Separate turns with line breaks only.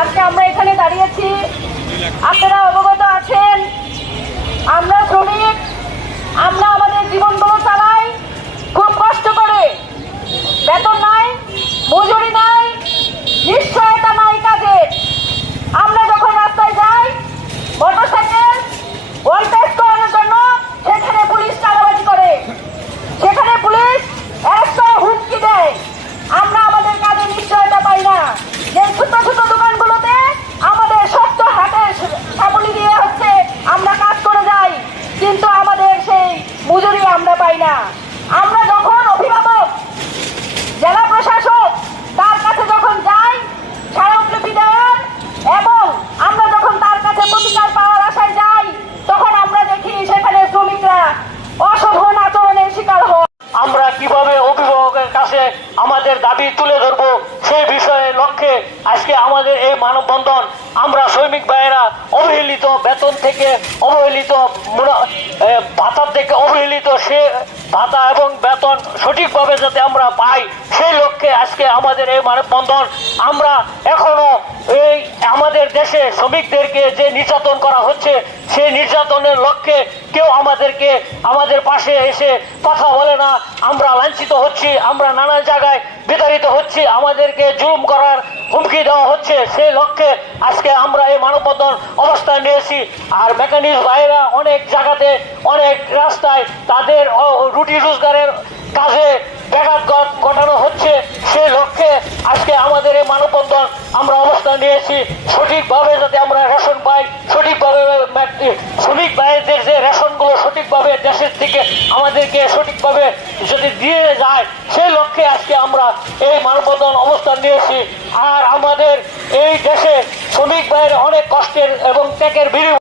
আজকে আমরা এখানে দাঁড়িয়েছি। আপনারা আমাদের
দাবি তুলে ধরবো সেই বিষয়ে লক্ষ্যে আজকে আমাদের এই মানববন্ধন আমরা শ্রমিক ভাইয়েরা অবহেলিত বেতন থেকে অবহেলিত মুনা- এ, ভাতা থেকে অবহেলিত সে ভাতা এবং বেতন সঠিকভাবে যাতে আমরা পাই সেই লক্ষ্যে আজকে আমাদের এই মানববন্ধন। আমরা এখনও এই আমাদের দেশে শ্রমিকদেরকে যে নির্যাতন করা হচ্ছে সেই নির্যাতনের লক্ষ্যে কেউ আমাদেরকে আমাদের পাশে এসে কথা বলে না। আমরা লাঞ্ছিত হচ্ছি আমরা নানা জায়গায় বিতাড়িত হচ্ছি। আমাদেরকে জুলুম করার হুমকি দেওয়া হচ্ছে। সেই লক্ষ্যে আজকে আমরা এই মানববন্ধন অবস্থান নিয়েছি। আর মেকানিক ভাইরা অনেক জায়গাতে, অনেক রাস্তায় তাদের রুটি রোজগারের কাজে ব্যাঘাত ঘট- ঘটানো হচ্ছে। সেই লক্ষ্যে আজকে আমাদের এই মানববন্ধন আমরা অবস্থান নিয়েছি। সঠিকভাবে যাতে আমরা রেশন পাই, সঠিকভাবে শ্রমিক ভাইদের যে রেশনগুলো সঠিকভাবে দেশের থেকে আমাদেরকে সঠিকভাবে যদি দিয়ে যায়, সেই লক্ষ্যে আজকে আমরা এই মানববন্ধন অবস্থান নিয়েছি। আর আমাদের এই দেশে শ্রমিক ভাইয়ের অনেক কষ্টের এবং ত্যাগের বিনিময়ে